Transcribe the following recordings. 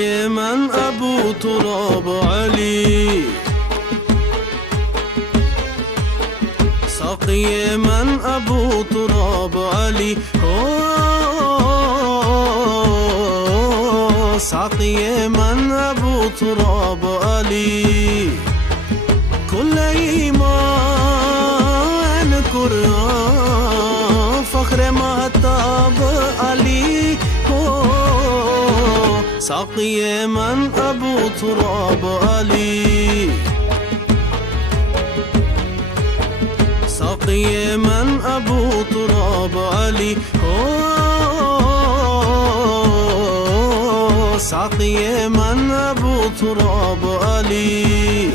ساقی من ابو تراب علی، ساقی من ابو تراب علی، ساقی من ابو تراب علی، کل ایمان قرآن فخر مہتاب علی، ساقی من ابو تراب علی، ساقی من ابو تراب علی، ساقی من ابو تراب علی،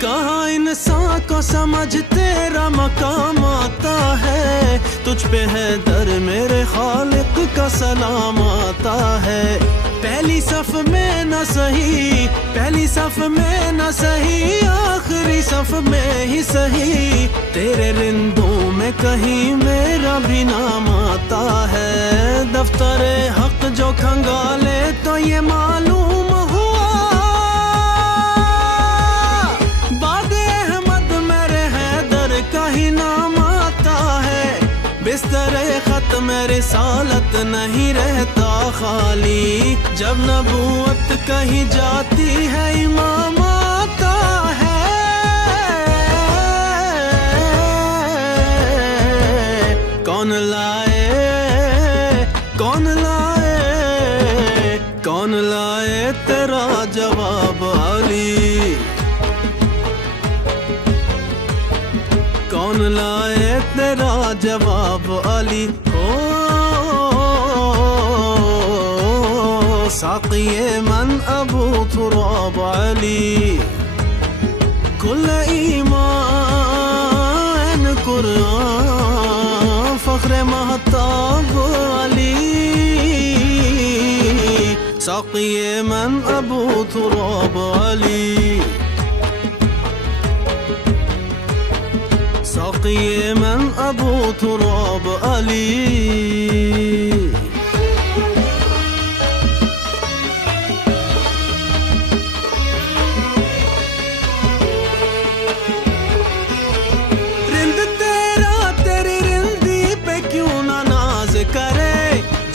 کہاں انسان کو سمجھ تیرا مقام آتا ہے، تجھ پہ ہے در میرے خالق کا سلام آتا ہے، پہلی صف میں نہ صحیح، پہلی صف میں نہ صحیح، آخری صف میں ہی صحیح، تیرے رندوں میں کہیں میرا بھی نام آتا ہے، دفتر حق جو کھنگالے تو یہ معلوم ہوا، باد احمد میرے حیدر کا ہی نام آتا ہے، بستر ختم رسالت نہیں رہتا خالی، جب نبوت کہیں جاتی ہے امام آتا ہے، کون لائے کون لائے کون لائے تیرا جواب علی، کون لائے تیرا جواب علی، ساقی من ابو تراب علی، کل ایمان قرآن فخر مہتاب علی، ساقی من ابو تراب علی، ساقی من ابو تراب علی،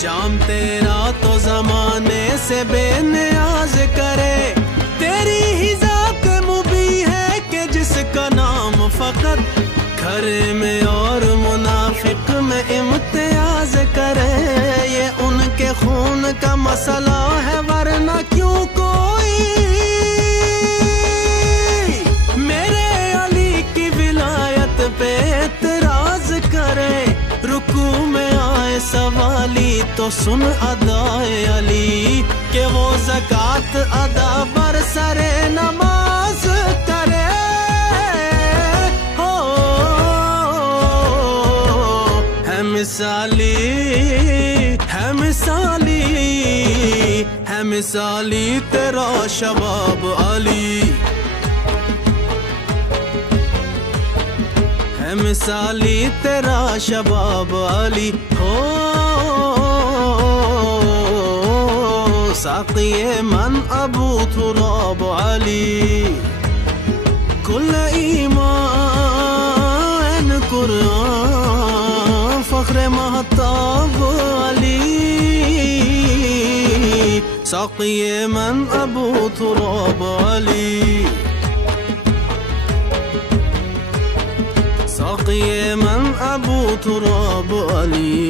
جام تیرا تو زمانے سے بے نیاز کرے، تیری ہی ذات مبی ہے کہ جس کا نام فقط گھر میں اور منافق میں امتیاز کرے، یہ ان کے خون کا مسئلہ ہے ورنہ کیوں کوئی میرے علی کی ولایت پہ اعتراض کرے، رکوع میں آئے سوالی تو سن ادائے علی، کہ وہ زکوٰۃ ادا برسر نماز کرے، ہو ہے مثالی ہے مثالی ہے مثالی تیرا شباب علی، ہے مثالی تیرا شباب علی، ساقی من ابو تراب علی، کل ایمان قرآن فخر مہتاب علی، ساقی من ابو تراب علی، ساقی من ابو تراب علی،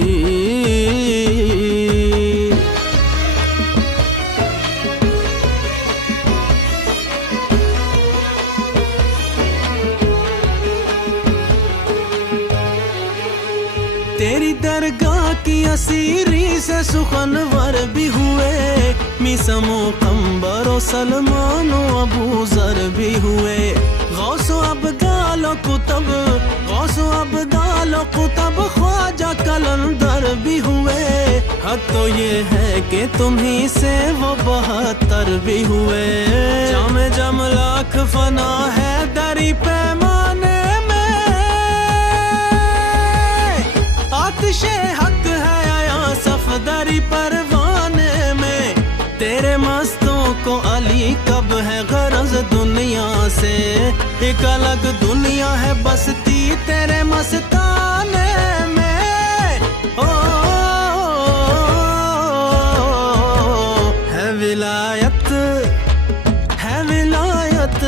تیری درگاہ کی اسیری سے سخنور بھی ہوئے، میثم و قمبر و سلمان و ابو ذر بھی ہوئے، غوث و ابدال و کتب، غوث و ابدال و کتب خواجہ کلندر بھی ہوئے، حق تو یہ ہے کہ تمہیں سے وہ 72 بھی ہوئے، جام جم لاکھ فنا ہے دری پیمانے میں، آتش حق ہے آیا صفدری پروانے میں، تیرے مستوں کو علی کب ہے غرض دنیا سے، ایک الگ دنیا ہے بستی تیرے مستانے میں، ہے ولایت، ہے ولایت،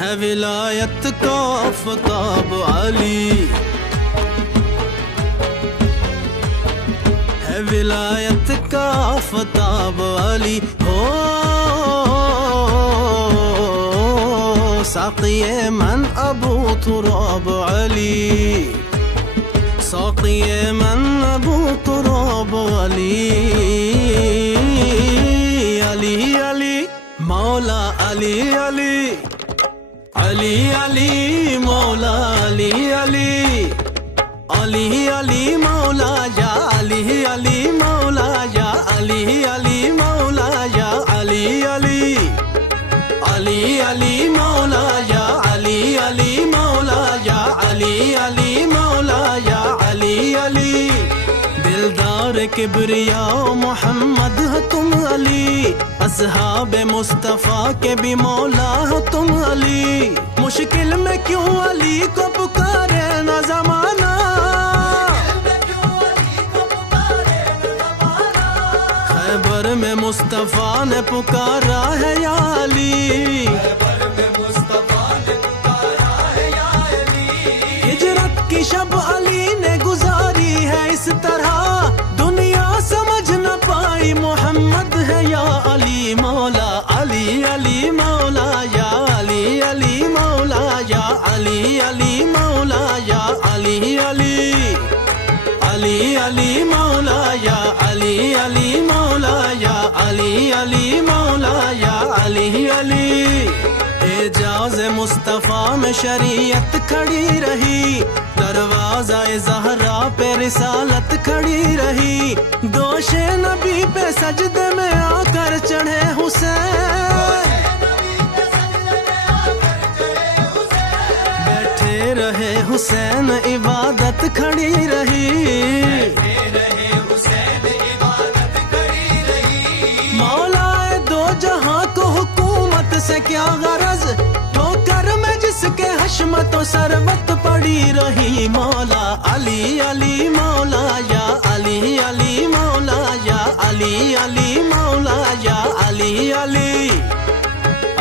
ہے ولایت کا آفتاب علی، ہے ولایت کا آفتاب علی، ساقی من ابو تراب علی، ساقی من ابو تراب علی، علی علی مولا علی علی، علی علی مولا علی علی، علی علی مولا یا علی علی مولا یا علی علی مولا یا علی علی، علی علی مولا یا علی علی مولا یا علی علی مولا یا علی علی، دلدار کبریاء محمد ہو تم علی، اصحاب مصطفیٰ کے بھی مولا ہو تم علی، مشکل میں کیوں علی کو پکارے نہ زمانہ، خیبر میں مصطفیٰ نے پکارا ہے یا علی، ہجرت کی شب علی نے گزاری ہے اس طرح، دنیا سمجھ نہ پائی محمد ہے یا علی مولا، علی علی مولا یا علی علی مولا یا علی علی مولا یا علی علی، علی علی مولا یا علی علی مولا یا علی علی مولا یا علی علی، اعجاز مصطفیٰ میں شریعت کھڑی رہی، دروازہ زہرا پہ رسالت کھڑی رہی، دوش نبی پہ سجدے میں آ کر چڑھے حسین، بیٹھے رہے حسین عبادت کھڑی رہی، مولا دو جہاں کو حکومت سے کیا غرض، ٹھوکر میں جس کے حشمت و ثروت پڑی رہی، مولا علی علی مولا یا علی علی مولا یا علی علی مولا یا علی علی،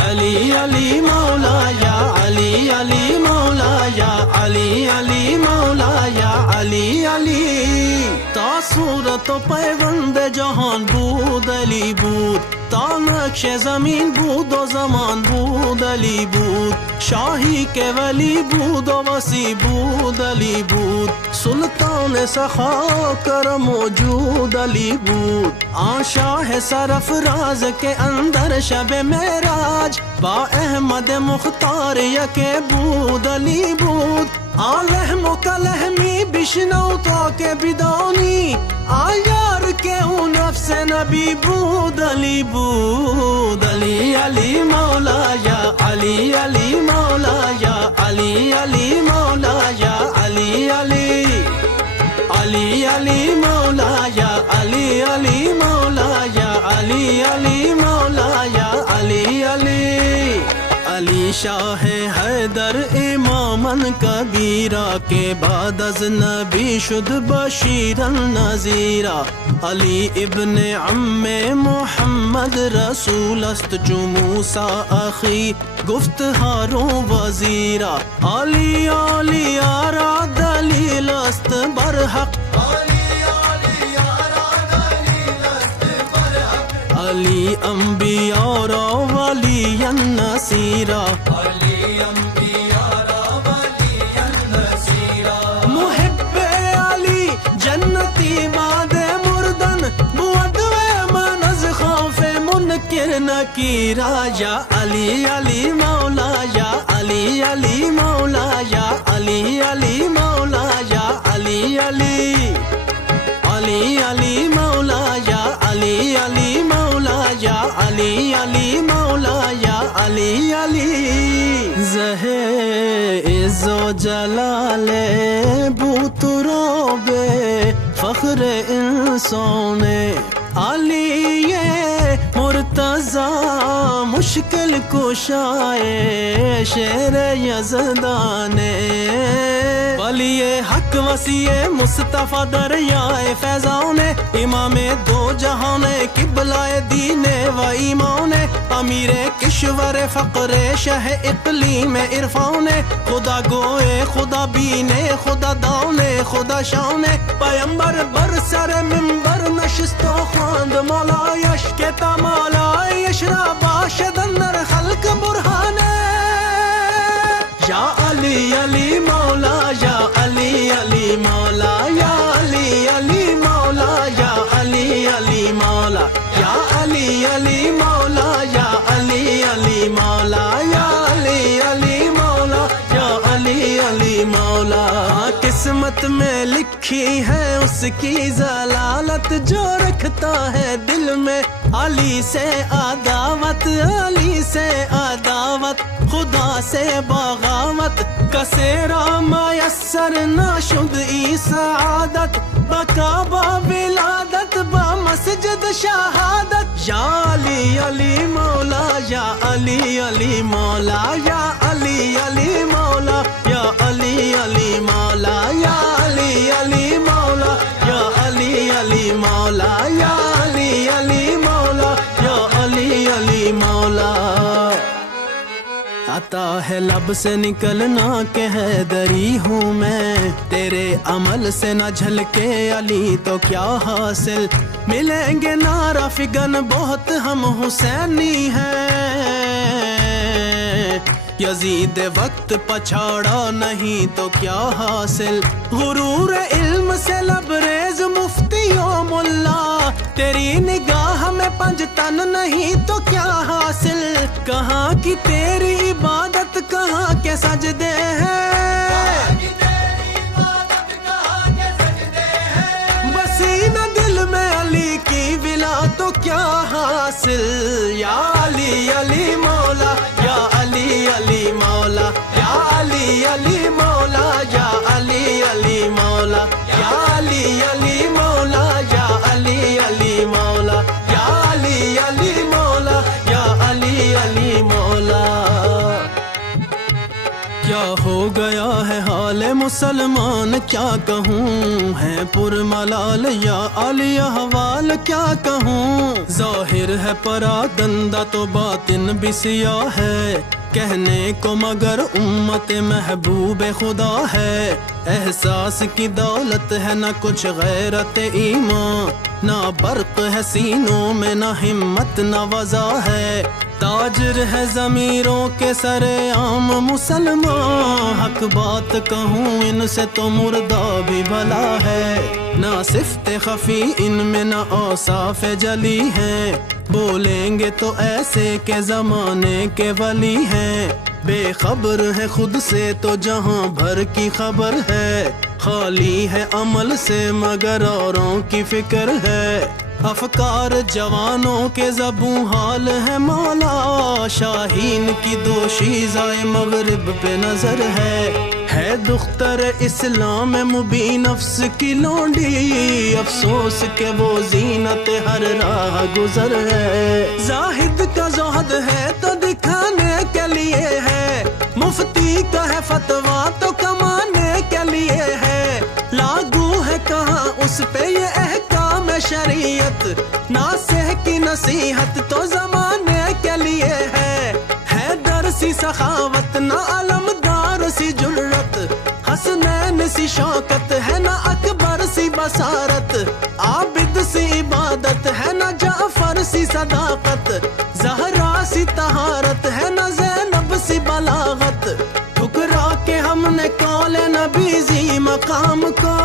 علی علی مولا یا علی علی مولا یا علی علی مولا یا علی علی، تا صورت و پیوند جہان بود علی بود، تا نقش زمین بود و زمان بود علی بود، شاہی کے ولی بود و وسیع بود علی بود، سلطان سخا کرم موجود علی بود، آن شاہ سرفراز کے اندر شب معراج با احمد مختار یکے بود علی بود، آن لحم و کلحمی بشنو تا کے بدانی، آن یار کے اون نفس نبی بود علی بود، علی علی مولا یا علی علی مولا یا علی علی مولا یا علی علی، علی علی مولا یا علی علی مولا یا علی علی مولا یا علی علی، علی شاہ حیدر اماماً کبیرہ کے بعد از نبی شد بشیراً نذیرا، علی ابن عم محمد رسول است جو موسیٰ اخی گفت ہارون وزیرا، علی علی آرا دلیل است برحق، علی انبیاء را ولی نصیرا، محب علی جنتی بعد مردن بود من از خوف منکر نکیرا، یا علی علی مولا یا علی علی مولا یا علی علی مولا یا علی علی، علی علی مولا یا علی علی مولا یا علی علی مولا یا علی علی، زہ عز و جلال بو تراب فخر انسان علی رضا مشکل کشائے شیر یزدانے ولی حق وسیع مصطفیٰ دریائے فیضان امام دو جہان قبلہ دین و ایمان امیر کشور فقر شہ اقلیم عرفان خدا گوئے خدا بینے خدا دانے خدا شان پیمبر بر سر منبر نشست و خواند مولا یش کے تمالا یشرا باشد اندر خلق برہانے یا علی علی مولا یا علی علی مولا یا علی علی مولا یا علی علی مولا یا علی علی مولا یا علی علی مولا یا علی علی مولا یا علی علی مولا قسمت میں لکھی ہے اس کی ضلالت جو رکھتا ہے دل میں علی سے عداوت علی سے عداوت خدا سے بغاوت کسیرا میسر ناشد ای سعادت بکعبہ ولادت بمسجد شہادت یا علی علی مولا یا علی علی مولا یا علی علی مولا یا علی علی مولا یا علی علی مولا یا علی علی مولا یا علی علی مولا یا علی علی مولا آتا ہے لب سے نکلنا کہ حیدری ہوں میں تیرے عمل سے نہ جھلکے علی تو کیا حاصل ملیں گے نعرہ فگن بہت ہم حسینی ہیں یزید وقت پچھاڑا نہیں تو کیا حاصل غرور علم سے لبریز مفتی و ملا تیری نگاہ میں پنج تن نہیں تو کیا حاصل کہاں کی تیری عبادت کہاں کے سجدے ہیں بسینہ دل میں علی کی ولا تو کیا حاصل یا علی علی مولا یا علی علی مولا یا علی علی مولا یا علی علی مولا یا علی علی مولا یا علی علی مولا یا علی علی مولا یا علی علی مولا کیا ہو گیا ہے حال مسلمان کیا کہوں ہے پر ملال یا علی احوال کیا کہوں ظاہر ہے پرادندہ تو باطن بھی سیاہ ہے کہنے کو مگر امت محبوب خدا ہے احساس کی دولت ہے نہ کچھ غیرت ایمان نہ برق ہے سینوں میں نہ ہمت نہ وضع ہے تاجر ہے ضمیروں کے سر عام مسلمان حق بات کہوں ان سے تو مردہ بھی بھلا ہے نہ صفت خفی ان میں نہ اوصاف جلی ہیں بولیں گے تو ایسے کہ زمانے کے ولی ہیں بے خبر ہے خود سے تو جہاں بھر کی خبر ہے خالی ہے عمل سے مگر اوروں کی فکر ہے افکار جوانوں کے زبوں حال ہے مولا شاہین کی دوشیزائے مغرب پہ نظر ہے دختر اسلام مبین نفس کی لونڈی افسوس کہ وہ زینت ہر راہ گزر ہے زاہد کا زہد ہے تو دکھانے کے لیے ہے مفتی کا ہے فتویٰ تو کمانے کے لیے ہے لاگو ہے کہاں اس پہ یہ احکام شریعت ناصح کی نصیحت تو زمانے کے لیے ہے درسی سخاوت نہ علمدار سی جرت حسنین سی شوکت ہے نہ اکبر سی بصارت عابد سی عبادت ہے نہ جعفر سی صداقت زہرا سی طہارت ہے نہ زینب سی بلاغت ٹھکرا کے ہم نے قول نبی ذی مقام کو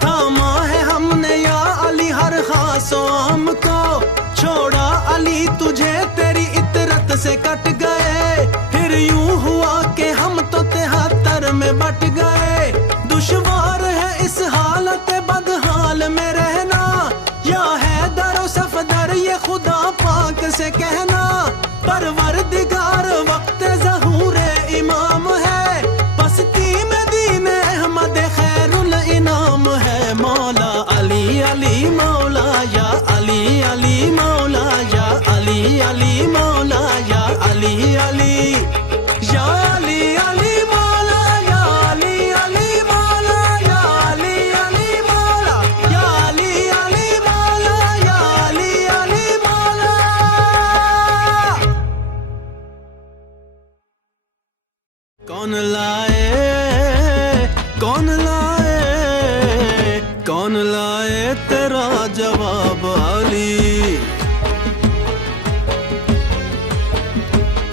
تھاما ہے ہم نے یا علی ہر خاص و عام کو چھوڑا علی تجھے تیری اطرت سے کٹ گئے پھر یوں ہوا کہ ہم تو 73 میں بٹ گئے دشوار ہے اس حالت بدحال میں رہنا یا حیدر و صفدر یہ خدا پاک سے کہنا پروردگار وقت ظہور امام ہے پستی میں دین احمد خیر الانام ہے مولا علی علی مولا یا علی علی مولا یا علی علی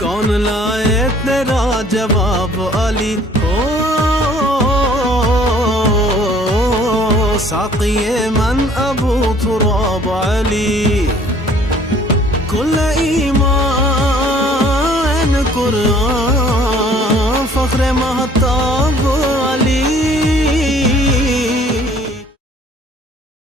کون لائے تیرا جواب علی ہو ساقی من ابو تراب علی کل ایمان قرآن فخر مہتاب